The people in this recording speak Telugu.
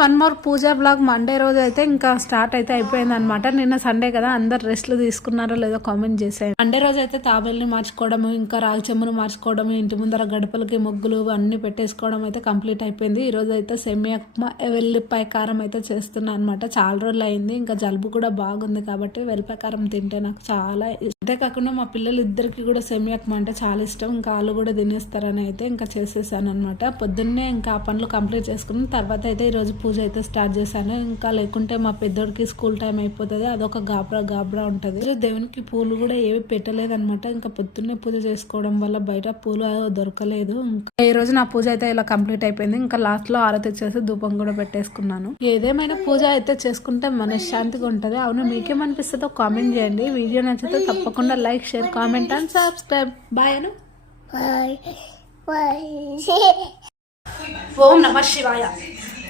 వన్ మోర్ పూజ బ్లాగ్ మండే రోజు అయితే ఇంకా స్టార్ట్ అయితే అయిపోయింది అనమాట. నిన్న సండే కదా, అందరు రెస్ట్లు తీసుకున్నారో లేదో కామెంట్ చేసాను. మండే రోజు అయితే తాబేల్ని మార్చుకోవడము, ఇంకా రాగి చెంబును మార్చుకోవడం, ఇంటి ముందర గడపలకి ముగ్గులు అన్ని పెట్టేసుకోవడం అయితే కంప్లీట్ అయిపోయింది. ఈ రోజు అయితే సేమియా ఉప్మా వెల్లిపాయ కారం అయితే చేస్తున్నా అనమాట. చాలా రోజులు అయింది, ఇంకా జలుబు కూడా బాగుంది కాబట్టి వెల్లిపాయ కారం తింటే నాకు చాలా ఇష్టం. అంతేకాకుండా మా పిల్లలు ఇద్దరికి కూడా సేమియా ఉప్మా అంటే చాలా ఇష్టం. ఇంకా వాళ్ళు కూడా తినేస్తారని అయితే ఇంకా చేసేసాను అనమాట. పొద్దున్నే ఇంకా ఆ పనులు కంప్లీట్ చేసుకున్న తర్వాత అయితే ఈరోజు పూజ అయితే స్టార్ట్ చేశాను. ఇంకా లేకుంటే మా పెద్దోడికి స్కూల్ టైం అయిపోతుంది, అదొక గాబరా ఉంటుంది. దేవునికి పూలు కూడా ఏవి పెట్టలేదన్నమాట. ఇంకా పొద్దున్నే పూజ చేసుకోవడం వల్ల బయట పూలు దొరకలేదు. ఇంకా ఈ రోజు నా పూజ అయితే ఇలా కంప్లీట్ అయిపోయింది. ఇంకా లాస్ట్ లో ఆరతి చేసి ధూపం కూడా పెట్టేసుకున్నాను. ఏదేమైనా పూజ అయితే చేసుకుంటే మనశ్శాంతిగా ఉంటది. అవును, మీకేమనిపిస్తుందో కామెంట్ చేయండి. వీడియో నచ్చితే తప్పకుండా like, share, comment and subscribe. Bye Anu. ఓం నమః శివాయ.